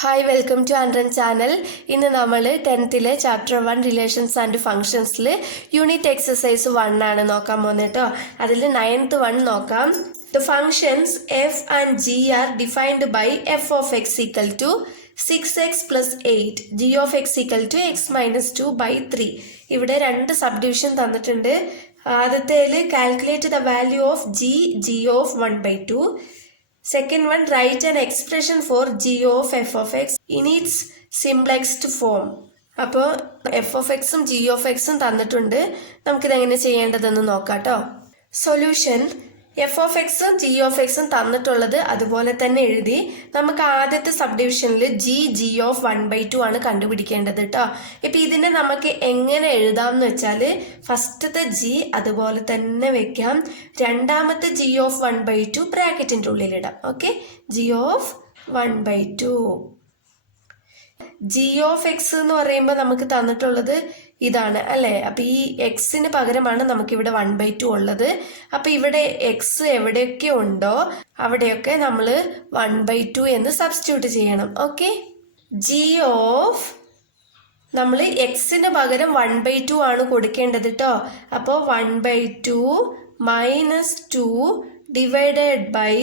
Hi welcome to ആൻഡ്രൻ channel. ഇന്ന് നമ്മൾ 10th ചാപ്റ്റർ 1 റിലേഷൻസ് ആൻഡ് ഫങ്ഷൻസിൽ യൂണിറ്റ് എക്സസൈസ് 1 ആണ് നോക്കാൻ പോകുന്നത് കേട്ടോ. അതിൽ 9th 1 നോക്കാം. The functions f and g are defined by f of x equal to 6x plus 8, g of x equal to x minus 2 by 3. ഇവിടെ രണ്ട് സബ്ഡിവിഷൻ തന്നിട്ടുണ്ട്. ആദ്യത്തേൽ calculate the value of g of 1 by 2. Second one, write an expression for g of f of x in its simplexed form. അപ്പോൾ F of എക്സും G of എക്സും തന്നിട്ടുണ്ട്. നമുക്കിതെങ്ങനെ ചെയ്യേണ്ടതെന്ന് നോക്കാം കേട്ടോ. സൊല്യൂഷൻ: എഫ് ഓഫ് എക്സും ജി ഓഫ് എക്സും തന്നിട്ടുള്ളത് അതുപോലെ തന്നെ എഴുതി. നമുക്ക് ആദ്യത്തെ സബ് ഡിവിഷനിൽ ജി ഓഫ് 1/2 ആണ് കണ്ടുപിടിക്കേണ്ടത് കേട്ടോ. ഇപ്പം ഇതിനെ നമുക്ക് എങ്ങനെ എഴുതാം എന്ന് വെച്ചാൽ ഫസ്റ്റത്തെ ജി അതുപോലെ തന്നെ വെക്കാം. രണ്ടാമത്തെ ജി ഓഫ് 1/2 ബ്രാക്കറ്റിൻ്റെ ഉള്ളിലിടാം. Okay, G of 1/2. G of X എന്ന് പറയുമ്പോൾ നമുക്ക് തന്നിട്ടുള്ളത് ഇതാണ് അല്ലേ. അപ്പം ഈ എക്സിന് പകരമാണ് നമുക്കിവിടെ 1/2 ഉള്ളത്. അപ്പം ഇവിടെ എക്സ് എവിടെയൊക്കെ ഉണ്ടോ അവിടെയൊക്കെ നമ്മൾ 1/2 എന്ന് സബ്സ്റ്റിറ്റ്യൂട്ട് ചെയ്യണം. ഓക്കെ, ജി ഓഫ് നമ്മൾ എക്സിന് പകരം 1/2 ആണ് കൊടുക്കേണ്ടത് കേട്ടോ. അപ്പോൾ 1/2 മൈനസ് 2 ഡിവൈഡഡ് ബൈ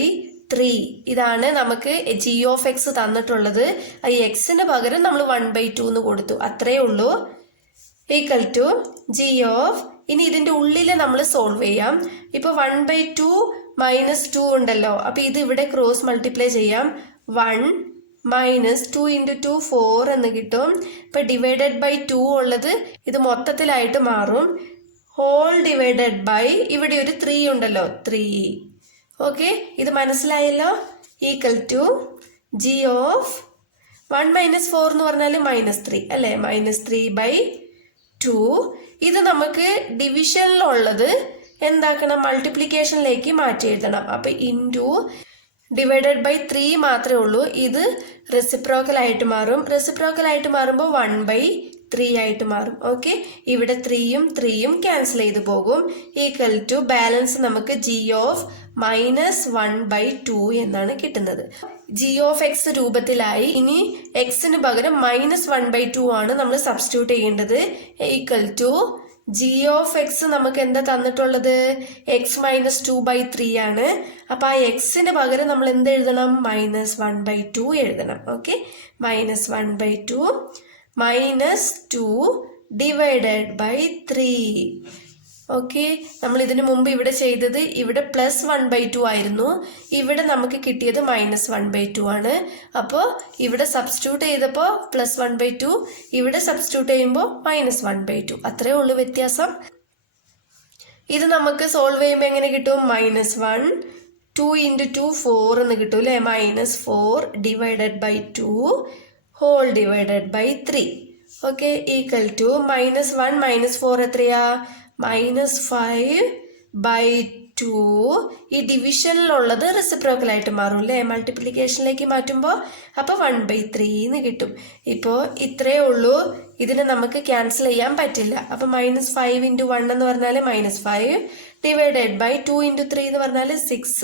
3 ഇതാണ് നമുക്ക് ജി ഓഫ് എക്സ് തന്നിട്ടുള്ളത്. ഈ എക്സിന് പകരം നമ്മൾ 1/2 എന്ന് കൊടുത്തു, അത്രയേ ഉള്ളൂ. ഈക്വൽ ടു ജി ഓഫ്, ഇനി ഇതിൻ്റെ ഉള്ളിൽ നമ്മൾ സോൾവ് ചെയ്യാം. ഇപ്പോൾ 1/2 മൈനസ് 2 ഉണ്ടല്ലോ, അപ്പം ഇത് ഇവിടെ ക്രോസ് മൾട്ടിപ്ലൈ ചെയ്യാം. 1 മൈനസ് 2 × 2 4 എന്ന് കിട്ടും. ഇപ്പം ഡിവൈഡഡ് ബൈ 2 ഉള്ളത് ഇത് മൊത്തത്തിലായിട്ട് മാറും. ഹോൾ ഡിവൈഡഡ് ബൈ ഇവിടെ ഒരു 3 ഉണ്ടല്ലോ, 3. ഓക്കെ, ഇത് മനസ്സിലായല്ലോ. Equal to G of 1 minus 4 എന്ന് പറഞ്ഞാൽ -3 അല്ലേ, -3/2. ഇത് നമുക്ക് ഡിവിഷനിലുള്ളത് എന്താക്കണം, മൾട്ടിപ്ലിക്കേഷനിലേക്ക് മാറ്റി എഴുതണം. അപ്പം ഇൻറ്റു ഡിവൈഡഡ് ബൈ 3 മാത്രമേ ഉള്ളൂ. ഇത് റെസിപ്രോക്കൽ ആയിട്ട് മാറും. റെസിപ്രോക്കൽ ആയിട്ട് മാറുമ്പോൾ 1/3 ആയിട്ട് മാറും. ഓക്കെ, ഇവിടെ 3യും 3യും ക്യാൻസൽ ചെയ്ത് പോകും. ഈക്വൽ ടു ബാലൻസ് നമുക്ക് ജി ഓഫ് -1/2 എന്നാണ് കിട്ടുന്നത്. ജി ഓഫ് എക്സ് രൂപത്തിലായി. ഇനി എക്സിന് പകരം -1/2 ആണ് നമ്മൾ സബ്സ്റ്റിറ്റ്യൂട്ട് ചെയ്യേണ്ടത്. Equal to G of X നമുക്ക് എന്താ തന്നിട്ടുള്ളത്, എക്സ് -2/3 ആണ്. അപ്പം ആ എക്സിന് പകരം നമ്മൾ എന്ത് എഴുതണം, -1/2 എഴുതണം. Okay, -1/2 -2 divided by 3. ഓക്കെ, നമ്മൾ ഇതിനു മുമ്പ് ഇവിടെ ചെയ്തത് ഇവിടെ +1/2 ആയിരുന്നു. ഇവിടെ നമുക്ക് കിട്ടിയത് -1/2 ആണ്. അപ്പോൾ ഇവിടെ സബ്സ്റ്റിറ്റ്യൂട്ട് ചെയ്തപ്പോൾ +1/2, ഇവിടെ സബ്സ്റ്റിറ്റ്യൂട്ട് ചെയ്യുമ്പോൾ -1/2. അത്രേ ഉള്ളൂ വ്യത്യാസം. ഇത് നമുക്ക് സോൾവ് ചെയ്യുമ്പോൾ എങ്ങനെ കിട്ടും, -1 2 × 2 4 എന്ന് കിട്ടും അല്ലേ. -4 divided by 2 whole divided by 3. Okay, equal to -1 -4 എത്രയാ, -5/2. ഈ ഡിവിഷനിലുള്ളത് റെസിപ്രോക്കൽ ആയിട്ട് മാറും അല്ലേ, മൾട്ടിപ്ലിക്കേഷനിലേക്ക് മാറ്റുമ്പോൾ. അപ്പോൾ 1/3 എന്ന് കിട്ടും. ഇപ്പോൾ ഇത്രയേ ഉള്ളൂ. ഇതിനെ നമുക്ക് ക്യാൻസൽ ചെയ്യാൻ പറ്റില്ല. അപ്പോൾ -5 × 1 എന്ന് പറഞ്ഞാൽ -5 ഡിവൈഡഡ് ബൈ 2 × 3 എന്ന് പറഞ്ഞാൽ 6,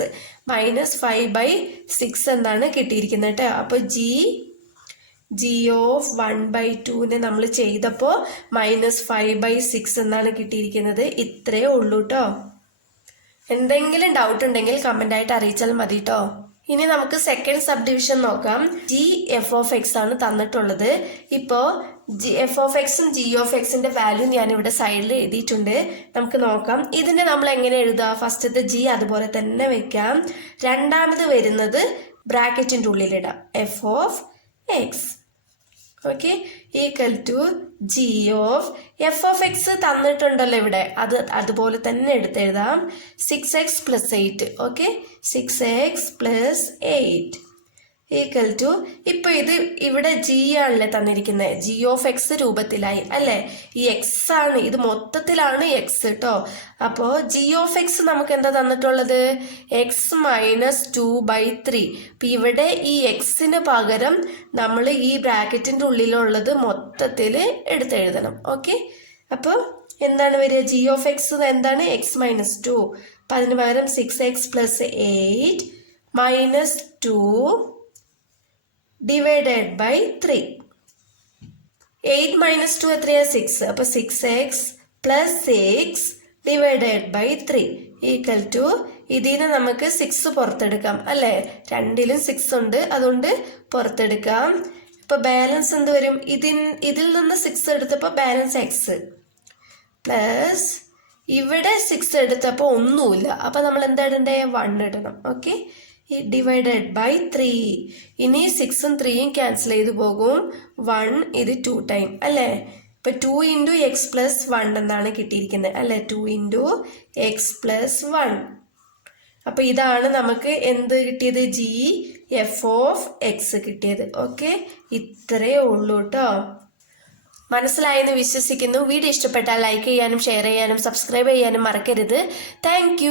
-5/6 എന്നാണ് കിട്ടിയിരിക്കുന്നത് കേട്ടോ. അപ്പോൾ ജി ഓഫ് 1/2 നമ്മൾ ചെയ്തപ്പോൾ -5/6 എന്നാണ് കിട്ടിയിരിക്കുന്നത്. ഇത്രയേ ഉള്ളൂ കേട്ടോ. എന്തെങ്കിലും ഡൗട്ട് ഉണ്ടെങ്കിൽ കമൻ്റ് ആയിട്ട് അറിയിച്ചാൽ മതി കേട്ടോ. ഇനി നമുക്ക് സെക്കൻഡ് സബ് ഡിവിഷൻ നോക്കാം. ജി എഫ് ഓഫ് എക്സ് ആണ് തന്നിട്ടുള്ളത്. ഇപ്പോൾ എഫ് ഓഫ് എക്സും ജി ഓഫ് എക്സിന്റെ വാല്യൂ ഞാനിവിടെ സൈഡിൽ എഴുതിയിട്ടുണ്ട്. നമുക്ക് നോക്കാം. ഇതിനെ നമ്മൾ എങ്ങനെ എഴുതാം, ഫസ്റ്റത്തെ ജി അതുപോലെ തന്നെ വെക്കാം. രണ്ടാമത് വരുന്നത് ബ്രാക്കറ്റിൻ്റെ ഉള്ളിലിടാം, F of X. Okay, equal to G of F of X തന്നിട്ടുണ്ടല്ലോ ഇവിടെ, അതുപോലെ തന്നെ എടുത്തെഴുതാം. 6x + 8. Okay, 6x + 8 equal to, ഇപ്പൊ ഇത് ഇവിടെ ജി ആണല്ലേ തന്നിരിക്കുന്നത്, ജി ഓഫ് എക്സ് രൂപത്തിലായി അല്ലേ. ഈ എക്സ് ആണ്, ഇത് മൊത്തത്തിലാണ് എക്സ് കേട്ടോ. അപ്പോൾ ജി ഓഫ് എക്സ് നമുക്ക് എന്താ തന്നിട്ടുള്ളത്, എക്സ് -2/3. അപ്പം ഇവിടെ ഈ എക്സിന് പകരം നമ്മൾ ഈ ബ്രാക്കറ്റിൻ്റെ ഉള്ളിലുള്ളത് മൊത്തത്തിൽ എടുത്തെഴുതണം. ഓക്കെ, അപ്പോൾ എന്താണ് വരിക, ജി ഓഫ് എക്സ് എന്താണ്, എക്സ് -2. അപ്പം അതിന് പകരം 6x + 8 -2 ഡിവൈഡഡ് ബൈ 3. 8 മൈനസ് 2 എത്രയാ 6. അപ്പോൾ 6x plus 6 divided by 3 equal to ഇതിന് നമുക്ക് 6 പുറത്തെടുക്കാം അല്ലേ, രണ്ടിലും 6 ഉണ്ട്, അതുകൊണ്ട് പുറത്തെടുക്കാം. ഇപ്പൊ ബാലൻസ് എന്ത് വരും, ഇതിൽ നിന്ന് 6 എടുത്തപ്പോൾ ബാലൻസ് എക്സ് പ്ലസ് ഇവിടെ 6 എടുത്തപ്പോൾ ഒന്നുമില്ല, അപ്പൊ നമ്മൾ എന്താ ഇടണ്ടേ 1 ഇടണം. Okay, divided by 3. ഇനി 6ഉം 3യും ക്യാൻസൽ ചെയ്ത് പോകും. 1 ഇത് 2 ടൈം അല്ലേ, ഇപ്പൊ 2 ഇൻറ്റു എക്സ് പ്ലസ് 1 എന്നാണ് കിട്ടിയിരിക്കുന്നത് അല്ലെ, 2 ഇൻറ്റു എക്സ് പ്ലസ് 1. അപ്പൊ ഇതാണ് നമുക്ക് എന്ത് കിട്ടിയത്, ജി എഫ് ഓഫ് എക്സ് കിട്ടിയത്. ഓക്കെ, ഇത്രയേ ഉള്ളൂ കേട്ടോ. മനസ്സിലായെന്ന് വിശ്വസിക്കുന്നു. വീഡിയോ ഇഷ്ടപ്പെട്ടാൽ ലൈക്ക് ചെയ്യാനും ഷെയർ ചെയ്യാനും സബ്സ്ക്രൈബ് ചെയ്യാനും മറക്കരുത്. താങ്ക്